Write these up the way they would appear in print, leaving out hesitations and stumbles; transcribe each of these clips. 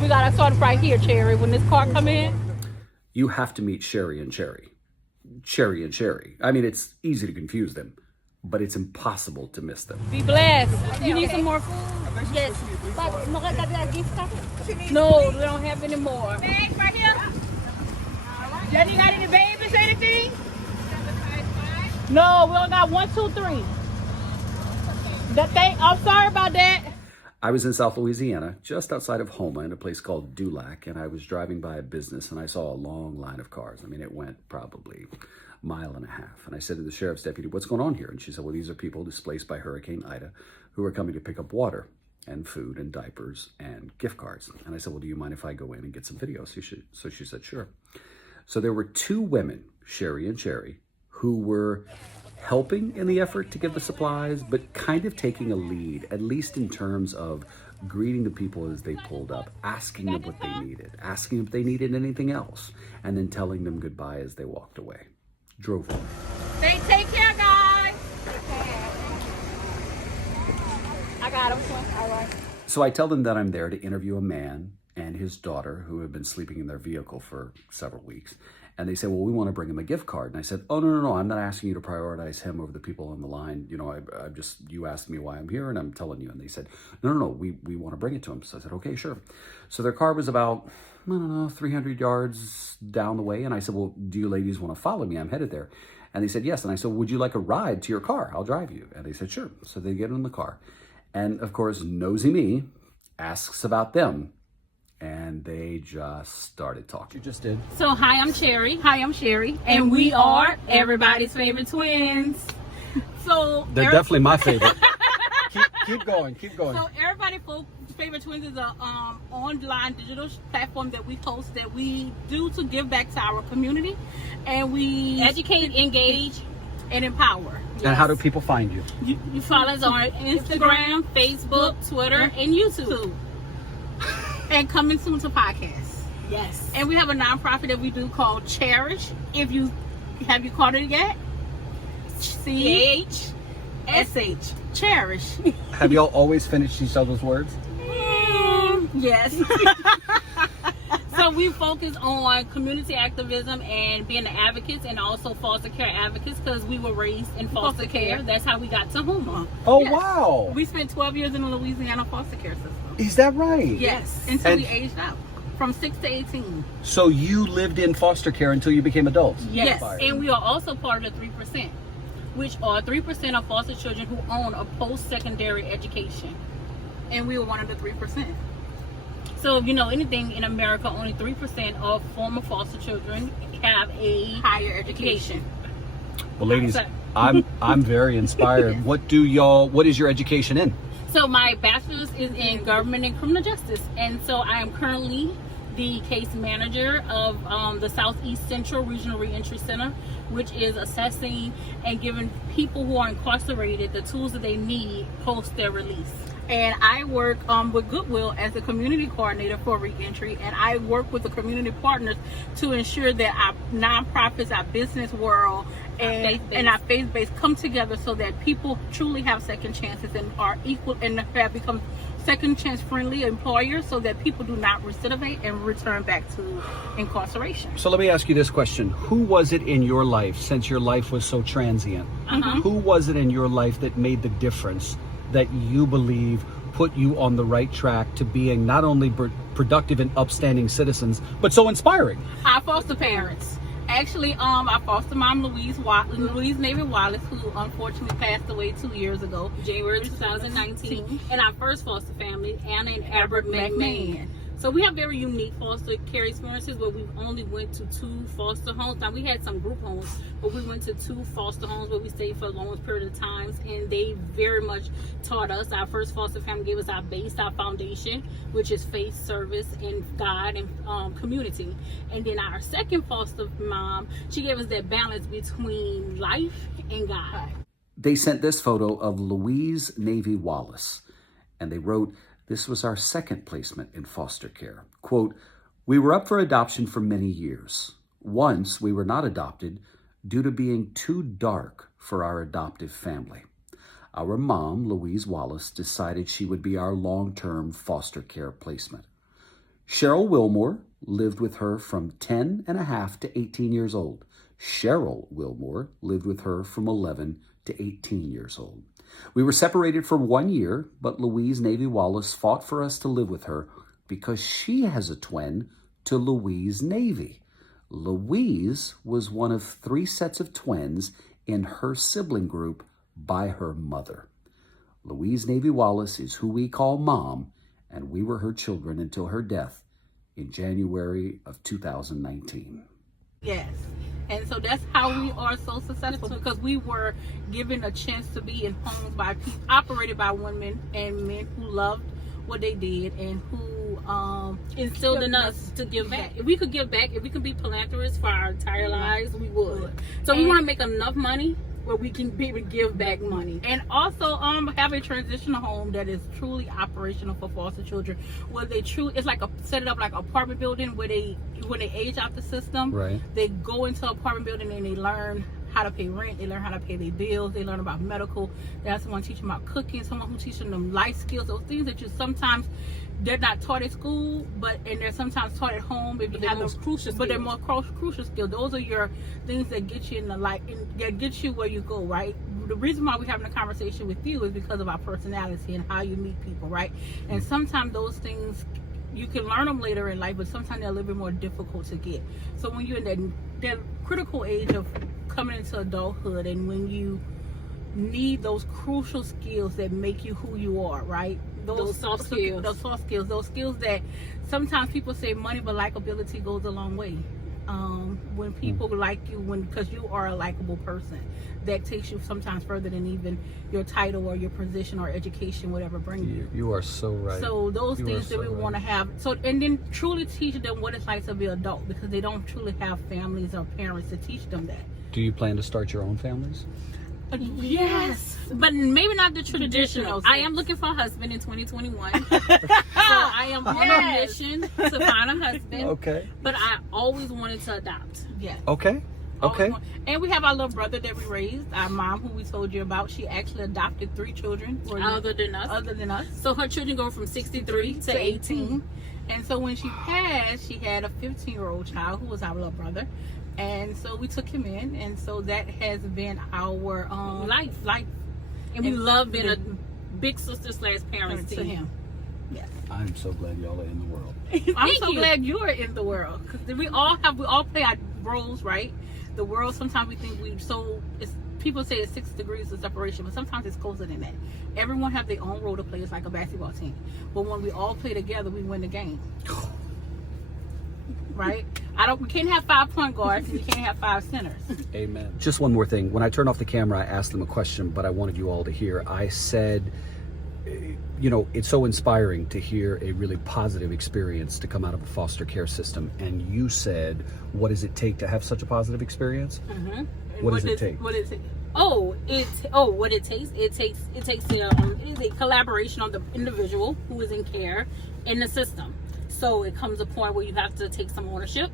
We gotta start right here, Cherry. When this car come in, You have to meet Sherry and Cherry. Cherry and Cherry. I mean, it's easy to confuse them, but it's impossible to miss them. be blessed. You need some more food? Yes. No, we don't have any more. Bags right here. Jenny got any babies, anything? No, we only got 1, 2, 3. I'm sorry about that. I was in South Louisiana, just outside of Houma, in a place called Dulac, and I was driving by a business, and I saw a long line of cars. I mean, it went probably a mile and a half. And I said to the sheriff's deputy, "What's going on here?" And she said, "Well, these are people displaced by Hurricane Ida who are coming to pick up water and food and diapers and gift cards." And I said, "Well, do you mind if I go in and get some videos?" So she said, "Sure." So there were 2 women, Sherry and Cherry, who were helping in the effort to give the supplies, but kind of taking a lead, at least in terms of greeting the people as they pulled up, asking them what they needed, asking if they needed anything else, and then telling them goodbye as they walked away. Drove off. Say, take care, guys. I got him. All right. So I tell them that I'm there to interview a man and his daughter who have been sleeping in their vehicle for several weeks. And they say, "Well, we want to bring him a gift card." And I said, "Oh, no, I'm not asking you to prioritize him over the people on the line. You know, you asked me why I'm here and I'm telling you." And they said, no, we want to bring it to him. So I said, "Okay, sure." So their car was about, 300 yards down the way. And I said, "Well, do you ladies want to follow me? I'm headed there." And they said, "Yes." And I said, "Would you like a ride to your car? I'll drive you." And they said, "Sure." So they get in the car. And of course, nosy me asks about them. And they just started talking. You just did. So, hi, I'm Cherry. Hi, I'm Sherry. And we are everybody's favorite twins. So They're definitely my favorite. keep going. So, everybody's favorite twins is a online digital platform that we host that we do to give back to our community, and we educate, engage, and empower. And how do people find you? You follow us on Instagram, Facebook, Twitter, and YouTube. And coming soon to podcasts. Yes. And we have a nonprofit that we do called Cherish. Have you caught it yet? CHSH. Cherish. Have y'all always finished each other's words? Yes. So we focus on community activism and being advocates, and also foster care advocates, because we were raised in foster care. That's how we got to Houma. Oh, yes. Wow. We spent 12 years in the Louisiana foster care system. Is that right? Yes, until we aged out. From 6 to 18. So you lived in foster care until you became adults? Yes, and we are also part of the 3%, which are 3% of foster children who own a post-secondary education. And we were one of the 3%. So if you know anything, in America, only 3% of former foster children have a higher education. Well, ladies, I'm very inspired. Yes. What is your education in? So my bachelor's is in government and criminal justice, and so I am currently the case manager of the Southeast Central Regional Reentry Center, which is assessing and giving people who are incarcerated the tools that they need post their release. And I work with Goodwill as a community coordinator for reentry, and I work with the community partners to ensure that our nonprofits, our business world, and our faith base come together so that people truly have second chances and are equal and have become second chance friendly employers, so that people do not recidivate and return back to incarceration. So let me ask you this question. Who was it in your life, since your life was so transient, who was it in your life that made the difference that you believe put you on the right track to being not only productive and upstanding citizens, but so inspiring? Our foster parents. Actually, our foster mom, Louise Navy Wallace, who unfortunately passed away 2 years ago, January 2019, and our first foster family, Anna and Albert McMahon. So we have very unique foster care experiences where we only went to 2 foster homes. Now, we had some group homes, but we went to 2 foster homes where we stayed for the longest period of times, and they very much taught us. Our first foster family gave us our base, our foundation, which is faith, service, and God, and community. And then our second foster mom, she gave us that balance between life and God. They sent this photo of Louise Navy Wallace, and they wrote, "This was our second placement in foster care. Quote, we were up for adoption for many years. Once we were not adopted due to being too dark for our adoptive family. Our mom, Louise Wallace, decided she would be our long-term foster care placement. Cheryl Wilmore lived with her from 10 and a half to 18 years old. Cheryl Wilmore lived with her from 11 to 18 years old. We were separated for 1 year, but Louise Navy Wallace fought for us to live with her because she has a twin to Louise Navy. Louise was one of 3 sets of twins in her sibling group by her mother. Louise Navy Wallace is who we call Mom, and we were her children until her death in January of 2019. Yes. And so that's how we are so successful, because we were given a chance to be in homes by people, operated by women and men who loved what they did and who instilled in us to give back. If we could give back, if we could be philanthropists for our entire lives, we would. So we want to make enough money where we can be able to give back money. And also have a transitional home that is truly operational for foster children, where they it's like set it up like an apartment building where when they age out the system, Right. They go into an apartment building and they learn how to pay rent, they learn how to pay their bills, they learn about medical. That's someone teaching about cooking, someone who teaching them life skills, those things that you sometimes they're not taught at school, and they're sometimes taught at home. But they're more crucial skills. Those are your things that get you in the life, that get you where you go, right? The reason why we're having a conversation with you is because of our personality and how you meet people, right? And sometimes those things, you can learn them later in life, but sometimes they're a little bit more difficult to get. So when you're in that critical age of coming into adulthood, and when you need those crucial skills that make you who you are, right? Those soft skills. Those skills that sometimes people say money, but likability goes a long way. When people like you, because you are a likable person, that takes you sometimes further than even your title or your position or education, whatever brings you. You are so right. So those things that we want to have. So, and then truly teach them what it's like to be an adult, because they don't truly have families or parents to teach them that. Do you plan to start your own families? Yes, but maybe not the traditional. I am looking for a husband in 2021. So I am on a mission to find a husband. Okay. But I always wanted to adopt. Yes. Okay. And we have our little brother that we raised. Our mom, who we told you about, she actually adopted 3 children. Other than us. So her children go from 63 to 18. And so when she passed, she had a 15-year-old child who was our little brother. And so we took him in, and so that has been our life. And we love being a big sister / parents to him. Yes. I'm so glad y'all are in the world. I'm so glad you are in the world, because we all play our roles, right? The world, sometimes we think people say it's 6 degrees of separation, but sometimes it's closer than that. Everyone have their own role to play. It's like a basketball team, but when we all play together, we win the game. Right? We can't have 5 point guards, and we can't have 5 centers. Amen. Just one more thing. When I turned off the camera, I asked them a question, but I wanted you all to hear. I said, it's so inspiring to hear a really positive experience to come out of a foster care system. And you said, what does it take to have such a positive experience? Mm-hmm. What does it take? What does it take? What it takes? It takes a collaboration on the individual who is in care in the system. So it comes a point where you have to take some ownership.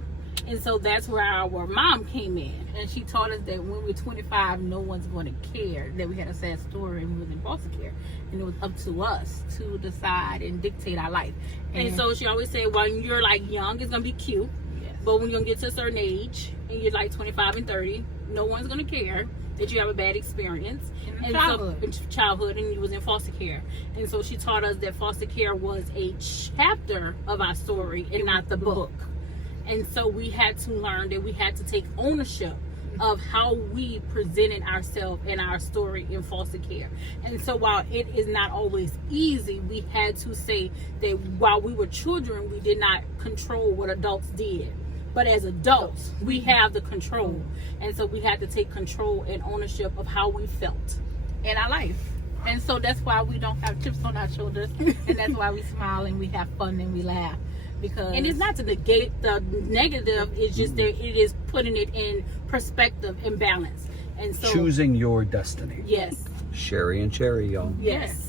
And so that's where our mom came in. And she taught us that when we're 25, no one's going to care. That we had a sad story and we was in foster care. And it was up to us to decide and dictate our life. And so she always said, when you're young, it's going to be cute. Yes. But when you're going to get to a certain age, and you're 25 and 30, no one's going to care that you have a bad experience. In childhood, and you was in foster care. And so she taught us that foster care was a chapter of our story and not the book. And so we had to learn that we had to take ownership of how we presented ourselves and our story in foster care. And so while it is not always easy, we had to say that while we were children, we did not control what adults did. But as adults, we have the control. And so we had to take control and ownership of how we felt in our life. And so that's why we don't have chips on our shoulders. And that's why we smile and we have fun and we laugh. And it's not to negate the negative, it's just that it is putting it in perspective and balance. And so choosing your destiny. Yes. Sherry and Cherry, y'all. Yes.